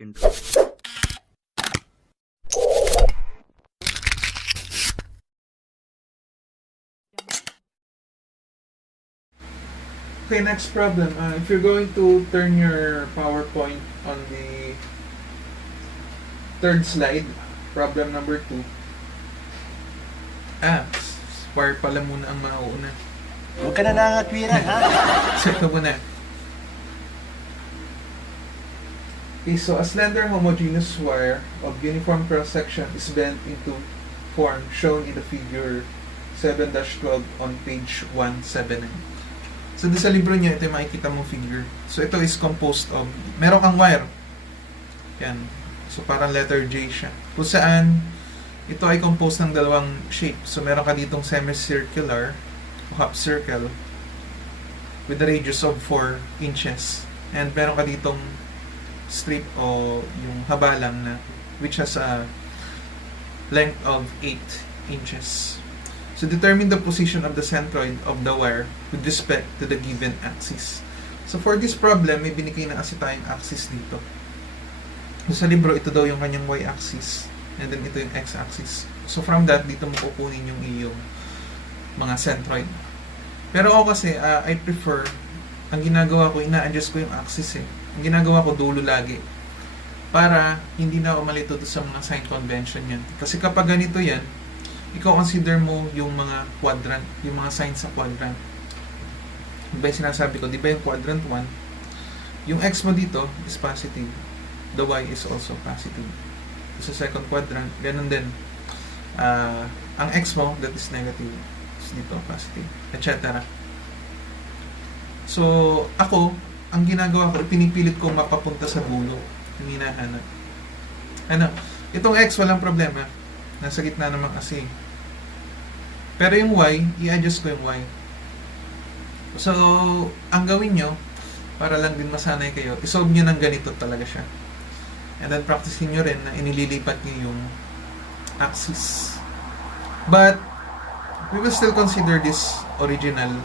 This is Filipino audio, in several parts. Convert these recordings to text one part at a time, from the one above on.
control. Okay, next problem. If you're going to turn your PowerPoint on the third slide, problem number 2. Wire pala muna ang mauuna. Huwag ka na nangatwiran, ha? So, ito muna. Okay, so a slender homogeneous wire of uniform cross-section is bent into form shown in the figure 7-12 on page 179. So, sa libro niya, ito yung makikita mong figure. So, ito is composed of, meron kang wire. Yan. So, parang letter J siya. Kung saan, ito ay composed ng dalawang shape. So, meron ka ditong semicircular, half circle, with a radius of 4 inches. And meron ka ditong strip o yung haba lang na, which has a length of 8 inches. So, determine the position of the centroid of the wire with respect to the given axis. So, for this problem, may binigay na kasi tayong axis dito. So, sa libro, ito daw yung kanyang y-axis. And then, ito yung x-axis. So, from that, dito mo kukunin yung iyong mga centroid. Pero ako kasi, I prefer, ang ginagawa ko, ina-adjust ko yung axis eh. Ang ginagawa ko, dulo lagi. Para hindi na ako malito sa mga sign convention yan. Kasi kapag ganito yan, ikaw consider mo yung mga quadrant, yung mga signs sa quadrant. Diba yung sinasabi ko, diba yung quadrant 1, yung x mo dito is positive, the y is also positive. Sa second quadrant, ganun din. Ang x mo, that is negative, is dito positive, etc. So, ako, ang ginagawa ko, pinipilit ko mapapunta sa dulo, yung hinahanap. Itong x, walang problema. Nasa gitna naman kasi. Pero yung y, i-adjust ko yung y. So, ang gawin nyo, para lang din masanay kayo, isolve nyo ng ganito talaga siya. And then, practicein nyo rin na inililipat nyo yung axis. But, we will still consider this original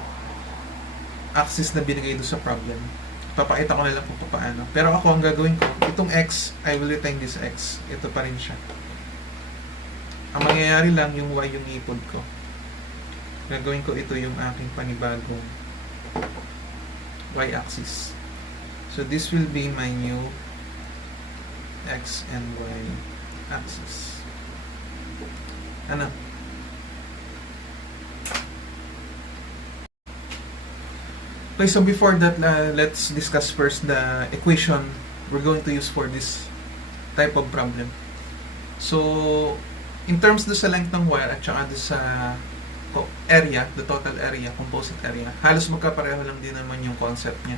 axis na binigay doon sa problem. Papakita ko na lang kung paano. Pero ako, ang gagawin ko, itong x, I will retain this x. Ito pa rin siya. Ang mangyayari lang, yung y yung ipod ko. Gagawin ko ito yung aking panibagong y-axis. So, this will be my new x and y axis. Okay, so before that, let's discuss first the equation we're going to use for this type of problem. So, in terms do sa length ng wire at saka do sa area, the total area, composite area, halos magkapareho lang din naman yung concept niya.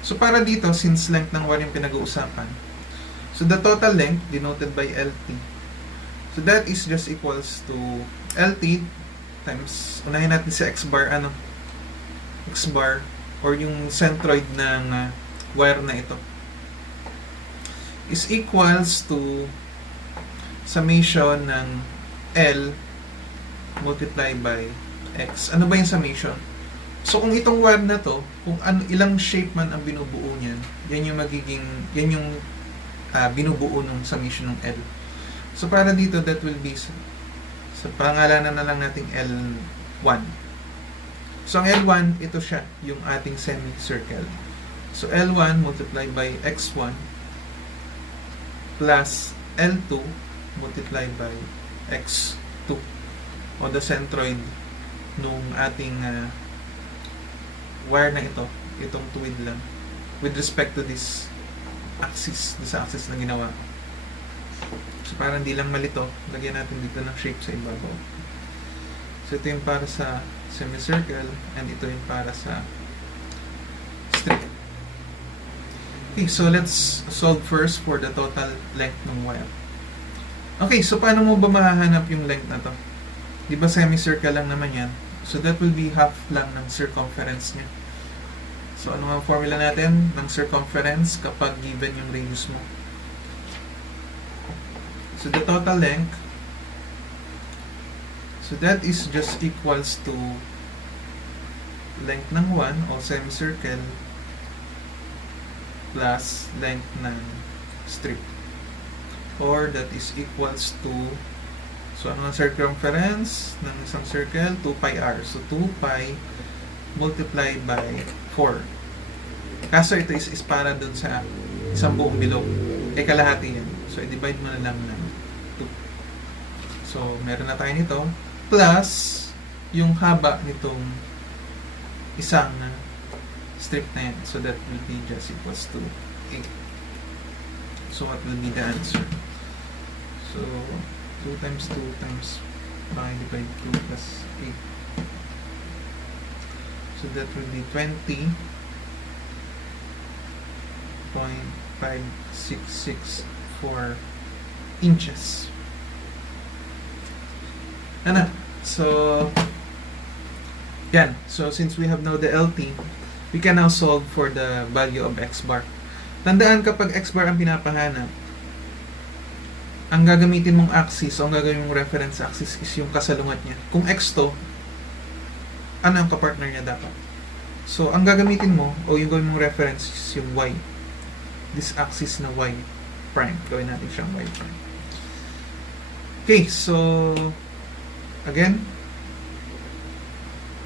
So, para dito, since length ng wire yung pinag-uusapan, so the total length, denoted by LT, so that is just equals to LT times, unahin natin si X bar, X bar, or yung centroid ng wire na ito, is equals to summation ng L multiply by X. Ano ba yung summation? So, kung itong wire na to, kung ilang shape man ang binubuo niyan, yan yung magiging, yan yung binubuo ng summation ng L. So, para dito, that will be, sa pangalanan na lang nating L1. So, ang L1, ito siya, yung ating semicircle. So, L1 multiply by X1 plus L2 multiply by X2 o the centroid nung ating wire na ito, itong tuwid lang with respect to this axis, this axis na ginawa. So, para hindi lang malito, lagyan natin dito ng shape sa ibabaw. So, ito yung para sa semicircle and ito yung para sa strip. Okay, so let's solve first for the total length ng wire. Okay, so paano mo ba mahahanap yung length na to? Di ba semicircle lang naman yan? So that will be half lang ng circumference niya. So ano ang formula natin ng circumference kapag given yung radius mo? So the total length, so that is just equals to length ng 1 o semicircle plus length ng strip. Or that is equals to, so ano ang circumference ng isang circle? 2 pi r. So 2 pi multiplied by 4. Kaso ito is para dun sa isang buong bilog. Kalahati yan. So i-divide mo na lang ng 2. So meron na tayo nito. Plus yung haba nitong isang strip na yan. So that will be just equals to 8. So what will be the answer? So 2 times 2 times pi divided 2 plus 8. So that will be 20.5664 inches. Ano? So yan. So since we have now the LT, we can now solve for the value of x bar. Tandaan, kapag x bar ang pinapahanap, ang gagamitin mong axis o ang gagawin mong reference axis is yung kasalungat niya. Kung x to, ano ang kapartner niya dapat? So, ang gagamitin mo o yung gawin mong reference is yung y. This axis na y prime. Gawin natin siyang y prime. Okay, so again,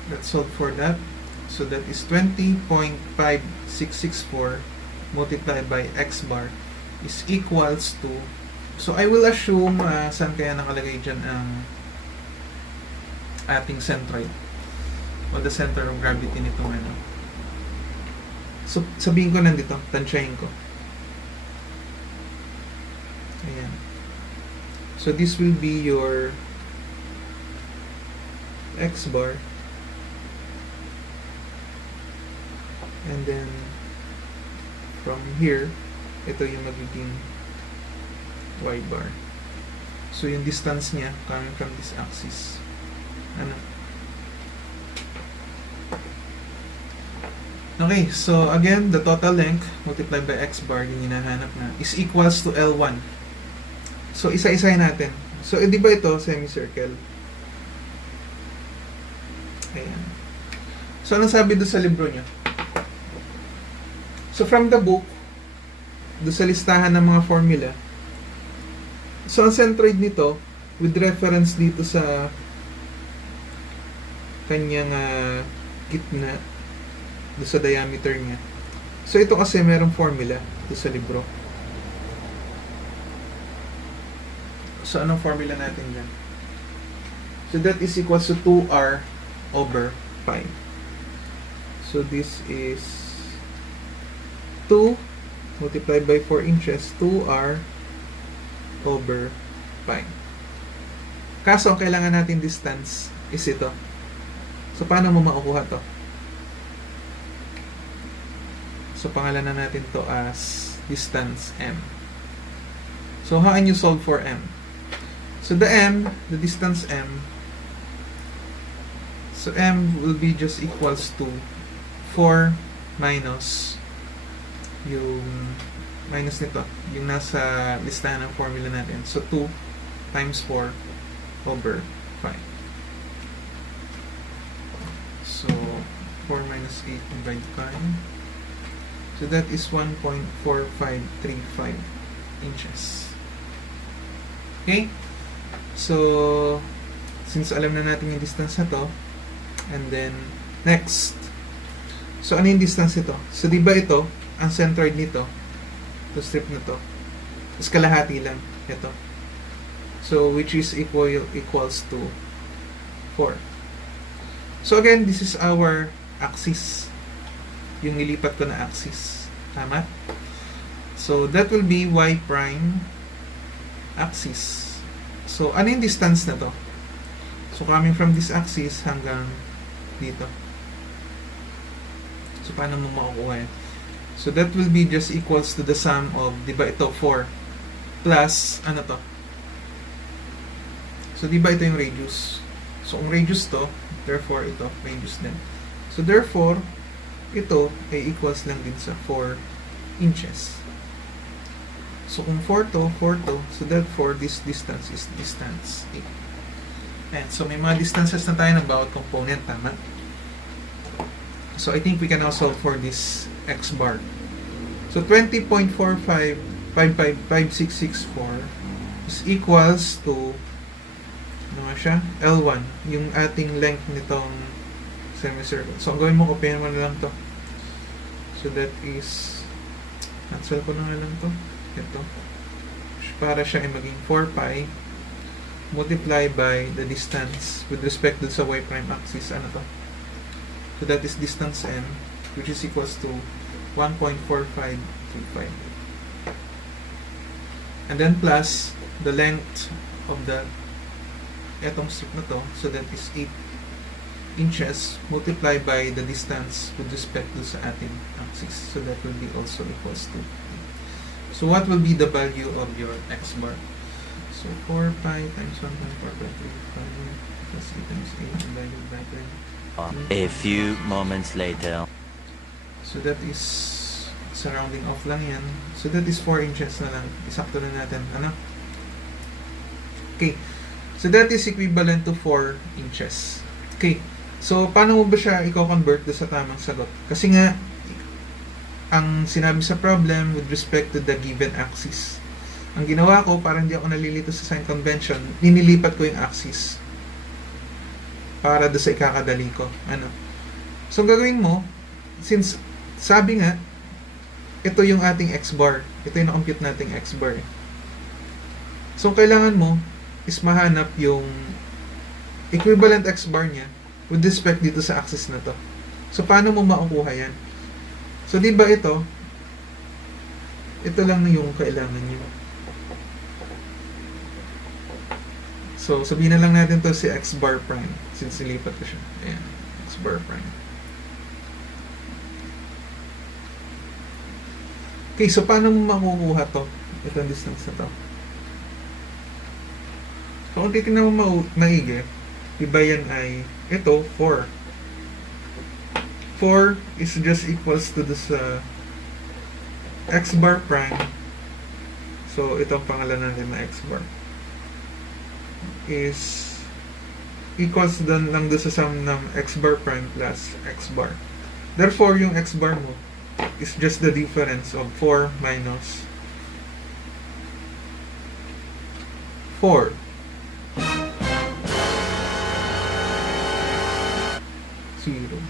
let's solve for that. So that is 20.5664 multiplied by x bar is equals to, so I will assume saan kaya nakalagay dyan ang ating centroid o the center of gravity nitong ano. So sabihin ko nandito, tansyahin ko. Ayan. So this will be your x bar, and then from here, ito yung magiging y bar. So yung distance niya coming from this axis, ano? Okay, so again, the total length multiplied by x bar, yung hinahanap na, is equals to L1. So isa-isahin natin. So di ba ito semicircle? Ayan. So anong sabi doon sa libro niyo? So from the book, doon sa listahan ng mga formula, so ang centroid nito, with reference dito sa kanyang gitna, doon sa diameter niya. So ito kasi merong formula doon sa libro. So anong formula natin dyan? So that is equals to 2r over pi. So this is 2 multiplied by 4 inches, 2r over pi. Kaso, ang kailangan natin distance is ito. So, paano mo makukuha to? So, pangalanan natin to as distance m. So, how can you solve for m? So, the distance m, so m will be just equals to 4 minus yung minus nito, yung nasa listahan ng formula natin. So 2 times 4 over 5. So 4 minus 8 divided by 5. So that is 1.4535 inches. Okay? So since alam na natin yung distance na to, and then next, so ano yung distance nito? So di ba ito ang centroid nito, to strip na to, is kalahati lang ito. So which is equals to 4. So again, this is our axis, yung nilipat ko na axis. Tama? So that will be y prime axis. So ano yung distance na to? So coming from this axis hanggang dito. So paano mo makukuha yan? So that will be just equals to the sum of, di ba ito, 4 plus, ano to? So di ba ito yung radius? So kung radius to, therefore ito, radius din. So therefore, ito ay equals lang din sa 4 inches. So kung 4 to, so therefore this distance is distance 8. And so may mga distances na tayo na bawat component, tama? So I think we can now solve for this x bar. So 20.45 5664 is equals to ano nga siya? L1, yung ating length nitong semicircle. So, ang gawin mo, copyahin mo na lang to. So, that is cancel ko na nga lang to. Ito. Para siya ay maging 4 pi multiply by the distance with respect to sa y prime axis. Ano to? So, that is distance n, which is equals to 1.4525. And then plus the length of the etong strip na to, so that is 8 inches multiplied by the distance with respect to sa ating axis, so that will be also equals to 8. So what will be the value of your x bar? So 4 pi times 1.435 plus 8 times 8 divided by 10. A few moments later. So that is surrounding off lang yan. So that is 4 inches na lang. Isakto na natin. Ano? Okay. So that is equivalent to 4 inches. Okay. So paano mo ba siya i-convert sa tamang sagot? Kasi nga, ang sinabi sa problem with respect to the given axis. Ang ginawa ko, para hindi ako nalilito sa sign convention, ninilipat ko yung axis. Para doon sa ikakadali ko. Ano? So gagawin mo, since sabi nga, ito yung ating x bar. Ito yung na-compute nating x bar. So, kailangan mo is mahanap yung equivalent x bar niya with respect dito sa axis na to. So, paano mo makukuha yan? So, di ba ito? Ito lang yung kailangan niyo. So, sabihin na lang natin to si x bar prime since nilipat ko siya. Ayan, x bar prime. Okay, so paano mo makukuha to? Itong distance na to. So, kung titignan mo maigi, iba yan ay, ito, 4. 4 is just equals to this x bar prime. So, ito ang pangalan natin na x bar. Is equals lang doon sa sum ng x bar prime plus x bar. Therefore, yung x bar mo is just the difference of 4 minus 4. Zero.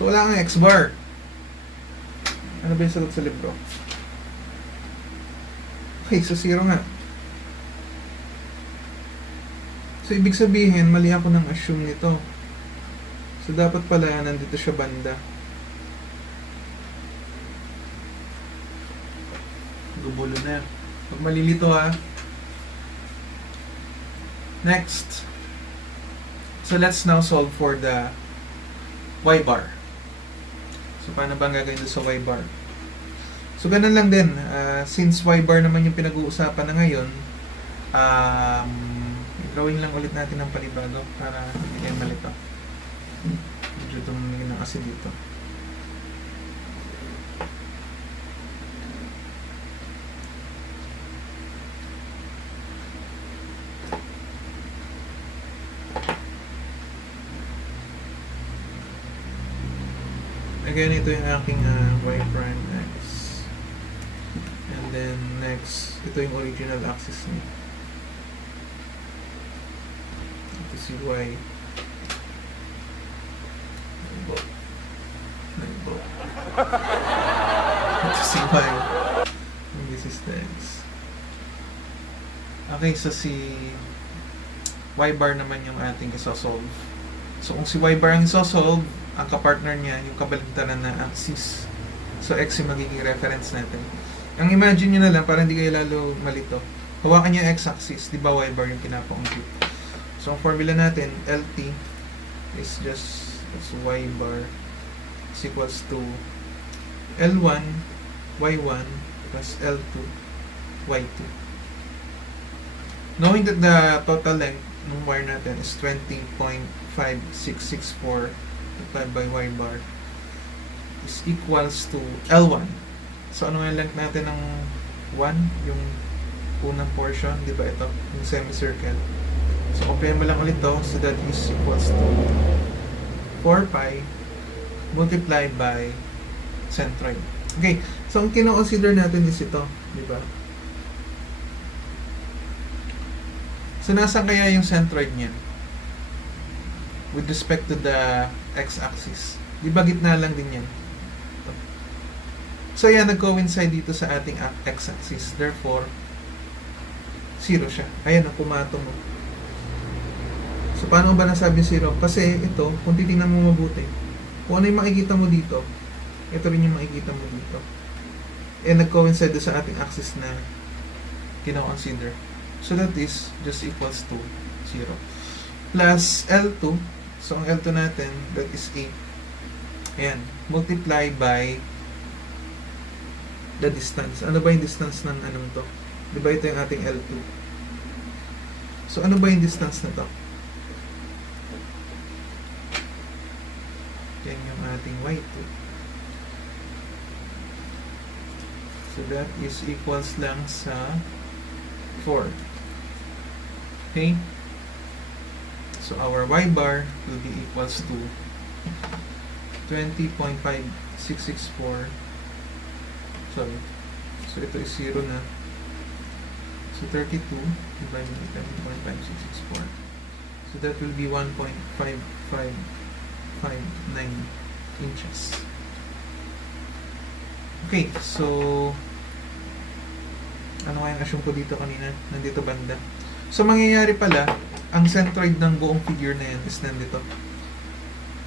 So, wala kang x bar. Ano ba yung sagot sa libro? Okay, so 0 nga. So, ibig sabihin, mali ako nang assume nito. So, dapat pala, nandito siya banda. Gubulo na. Huwag malilito ha. Next. So, let's now solve for the y bar. So, paano ba ang gagawin sa y bar? So, ganun lang din. Since y bar naman yung pinag-uusapan na ngayon, drawing lang ulit natin ng palibago para hindi kayo malito. Medyo tumingin na kasi dito. Again, ito yung aking y prime x. And then next, ito yung original axis niya. Ito si y. Ito si y. And this is the x. Okay, so si y bar naman yung ating isosolve. So kung si y bar ang isosolve, ang kapartner niya, yung kabaligtaran na axis. So, x yung magiging reference natin. Ang imagine nyo na lang, para hindi kayo lalo malito. Hawakan nyo yung x-axis, di ba y bar yung pinapa-compute. So, ang formula natin, LT is just y bar is equals to L1, y1 plus L2, y2. Knowing that the total length ng wire natin is 20.5664 multiplied by y bar is equals to L1. So, ano yung length natin ng 1? Yung unang portion, di ba ito? Yung semicircle. So, compare mo lang ulit to. So, that is equals to 4 pi multiplied by centroid. Okay. So, ang kino-consider natin is ito, di ba? So, nasan kaya yung centroid niyan? With respect to the x-axis. Di ba gitna lang din yan? Ito. So, yan, nag-coincide dito sa ating x-axis. Therefore, 0 siya. Ayan, pumatong mo. So, paano ba nasabi 0? Kasi ito, kung titingnan mo mabuti, kung ano yung makikita mo dito, ito rin yung makikita mo dito. Eh, nag-coincide sa ating axis na kino-consider. So, that is just equals to 0. Plus L2. So, ang L2 natin, that is 8. Ayan. Multiply by the distance. Ano ba yung distance ng anong to? Diba ito yung ating L2? So, ano ba yung distance na to? Yan yung ating Y2. So, that is equals lang sa 4. Okay? So, our Y bar will be equals to 20.5664. Sorry. So, ito is 0 na. So, 32 divided by 20.5664. So, that will be 1.5559 inches. Okay. So, ano nga yung assume ko dito kanina? Nandito banda. So, mangyayari pala, ang centroid ng buong figure na yan is nandito.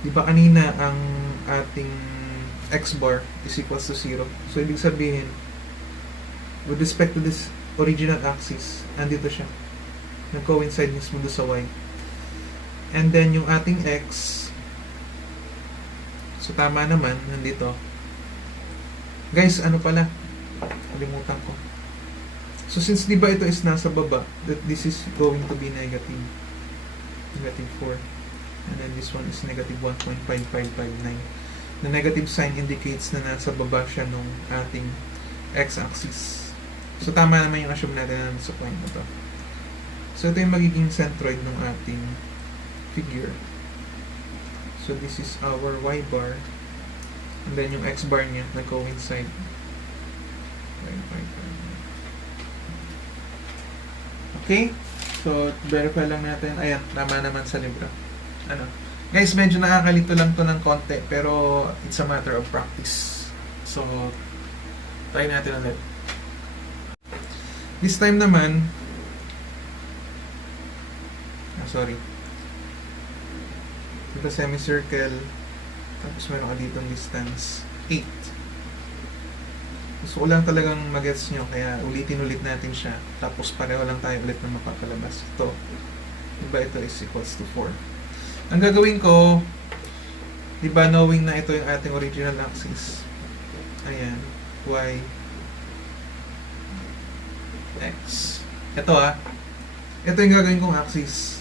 Di ba kanina ang ating x bar is equals to 0. So, ibig sabihin, with respect to this original axis, nandito siya. Nag-coincide mismo doon sa y. And then, yung ating x, so tama naman, nandito. Guys, ano pala? Kalimutan ko. So, since di ba ito is nasa baba, that this is going to be negative. Negative 4. And then this one is negative 1.5559. The negative sign indicates na nasa baba siya nung ating x-axis. So, tama naman yung assume natin na sa point na to. So, ito yung magiging centroid ng ating figure. So, this is our y bar. And then yung x bar niya na coincide. Okay? So, verify lang natin. Ayan, tama naman sa libro. Ano? Guys, medyo nakakalito lang to ng konti, pero it's a matter of practice. So, try natin ulit. This time naman, sorry. Ito semicircle, tapos meron ka ditong distance, 8. Gusto ko lang talagang magets nyo, kaya ulitin-ulit natin siya. Tapos pareho lang tayo ulit na mapapalabas. Ito, diba ito is equals to 4. Ang gagawin ko, diba knowing na ito yung ating original axis. Ayan, y, x. Ito ito yung gagawin kong axis.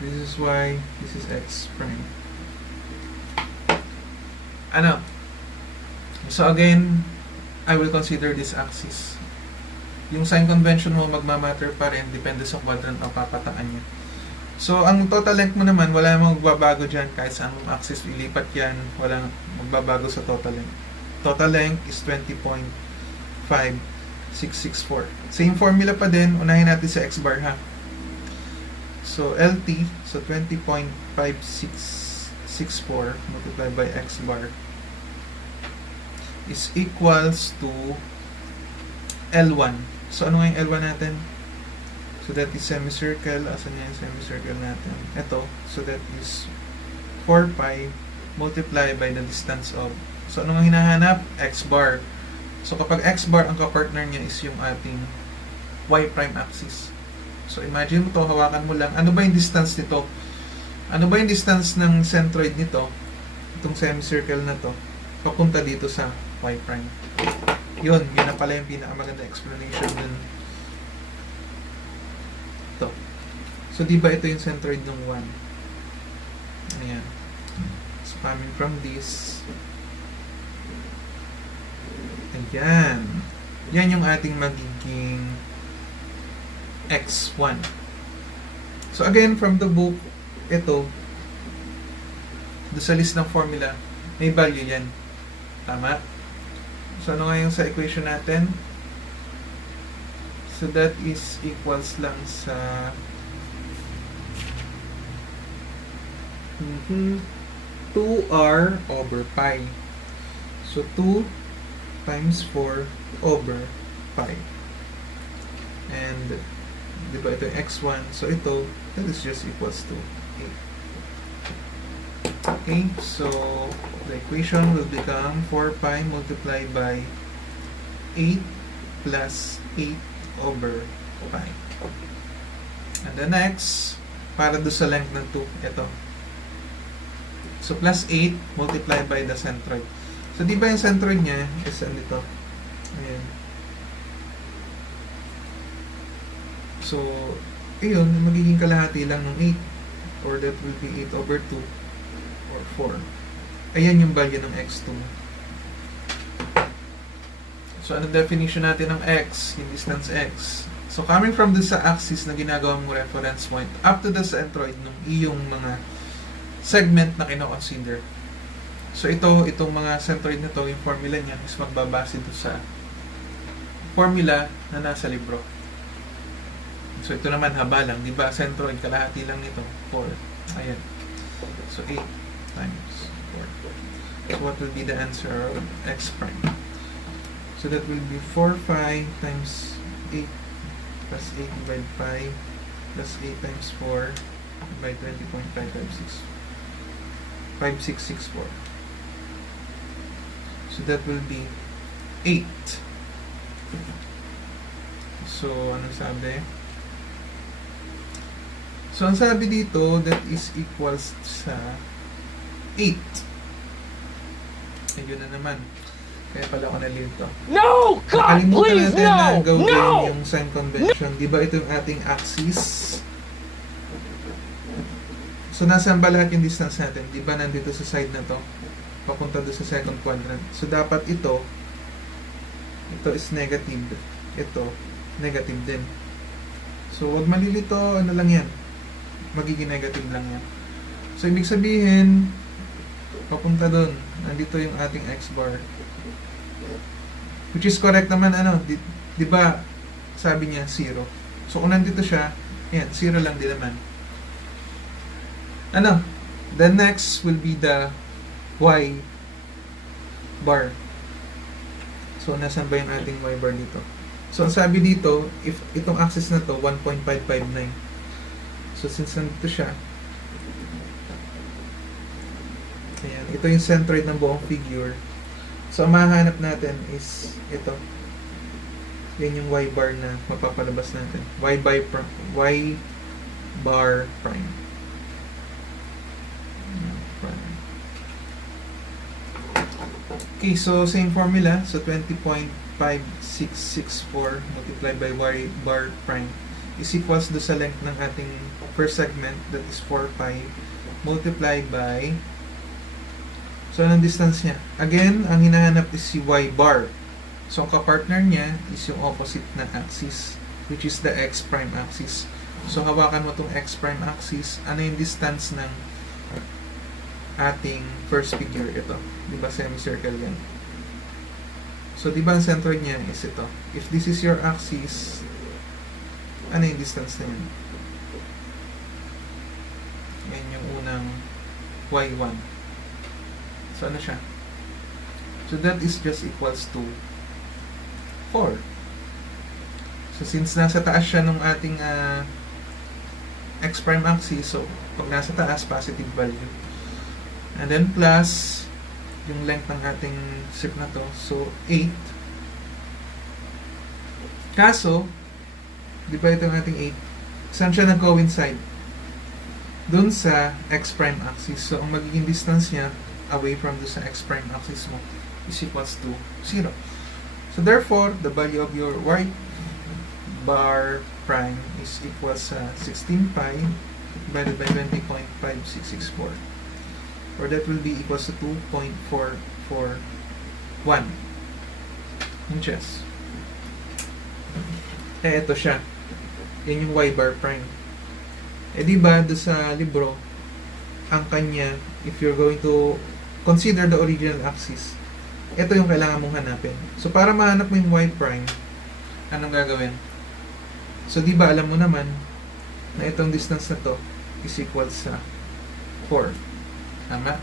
This is y, this is x prime. Ano? So again, I will consider this axis. Yung sign convention mo magmamatter pa rin, depende sa quadrant o papataan niya. So, ang total length mo naman, wala namang magbabago dyan kahit saan mong axis ilipat yan, walang magbabago sa total length. Total length is 20.5664. Same formula pa din, unahin natin sa x bar ha. So, LT, so 20.5664 multiplied by x bar is equals to L1. So, ano nga yung L1 natin? So, that is semicircle. Asan niya yung semicircle natin? Ito. So, that is 4 pi multiplied by the distance of. So, ano nga hinahanap? X bar. So, kapag x bar, ang kapartner niya is yung ating y prime axis. So, imagine mo to, hawakan mo lang. Ano ba yung distance nito? Ano ba yung distance ng centroid nito? Itong semicircle na to. Papunta dito sa y prime. Yun na pala yung pinakamaganda explanation dun. Ito. So, di ba ito yung centroid ng 1? Ayan. So, coming from this. Ayan. Yan yung ating magiging x1. So, again, from the book, ito, sa list ng formula, may value yan. Tama? So, ano ngayon sa equation natin? So, that is equals lang sa 2r over pi. So, 2 times 4 over pi. And, di ba ito yung x1? So, ito, that is just equals to 8. Okay, so, the equation will become 4 pi multiplied by 8 plus 8 over pi. And the next, para do sa length ng 2, ito. So, plus 8 multiplied by the centroid. So, di ba yung centroid niya is dito? Ayan. So, ayun, magiging kalahati lang ng 8. Or that will be 8 over 2 or 4. Ayan yung value ng x2. So, ano definition natin ng x? Yung distance x. So, coming from this sa axis na ginagawa mong reference point up to the centroid ng iyong mga segment na kino-consider. So, itong mga centroid na to, yung formula niya is magbabase do sa formula na nasa libro. So, ito naman haba lang. Diba? Centroid, kalahati lang nito. 4. Ayan. So, 8 times 4. So, what will be the answer of x prime? So, that will be 4 pi times 8 plus 8 divided pi plus 8 times 4 by 20.556. 5664. So, that will be 8. So, anong sabi? So, ang sabi dito, that is equals sa 8. Ayun na naman. Kaya pala ako nalito. No! God, please, natin na no! gawin No! yung sign convention. Di ba ito yung ating axis? So, nasaan ba lahat yung distance natin? Di ba nandito sa side na to? Papunta doon sa second quadrant. So, dapat ito is negative. Ito, negative din. So, wag malilito. Ano lang yan? Magiging negative lang yan. So, ibig sabihin, papunta doon. Nandito yung ating x bar. Which is correct naman, di ba, sabi niya, 0. So, kung nandito siya, yan, 0 lang din naman. The next will be the y bar. So, nasan ba yung ating y bar dito? So, ang sabi dito, if itong axis na to, 1.559. So, since nandito siya, ayan, ito yung centroid ng buong figure. So, ang mahanap natin is ito. Yan yung y bar na mapapalabas natin. Y bar prime. Okay, so same formula. So, 20.5664 multiplied by y bar prime is equals do sa length ng ating first segment, that is 4 pi, multiplied by, so anong distance niya? Again, ang hinahanap is si y bar. So, ang kapartner niya is yung opposite na axis, which is the x prime axis. So, hawakan mo itong x prime axis. Ano yung distance ng ating first figure? Ito. Diba semicircle yan? So, diba ang centroid niya is ito. If this is your axis, ano yung distance na yun? Yan yung unang y1. So, ano siya? So, that is just equals to 4. So, since nasa taas siya nung ating x prime axis, so, pag nasa taas, positive value. And then, plus yung length ng ating strip na to. So, 8. Kaso, di ba ito yung ating 8? Saan siya nag-coincide? Doon sa x prime axis. So, ang magiging distance niya away from doon sa x prime axis mo is equals to 0. So, therefore, the value of your y bar prime is equals sa 16 pi divided by 20.5664. Or that will be equals to 2.441 inches. Ito siya. Yan yung y bar prime. Diba, doon sa libro, ang kanya, if you're going to consider the original axis. Ito yung kailangan mong hanapin. So, para mahanap mo yung y prime, anong gagawin? So, di ba alam mo naman na itong distance na to is equal sa 4. Tama?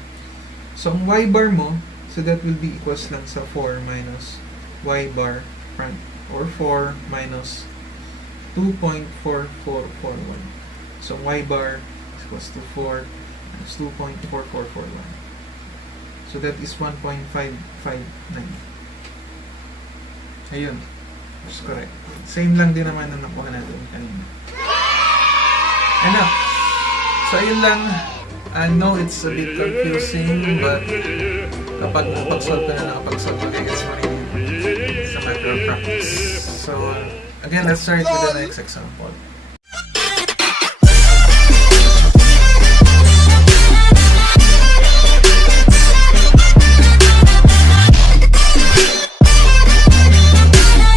So, ang y bar mo, so that will be equals lang sa 4 minus y bar prime, or 4 minus 2.4441. So, y bar is equals to 4 minus 2.4441. So, that is 1.559. Ayun. That's correct. Same lang din naman na nakuha natin kanina. Enough. So, ayun lang. I know it's a bit confusing, but kapag nakapag-solve ka na nakapag-solve, magigets mo rin yun. It's a matter of practice. So, again, let's start with the next example.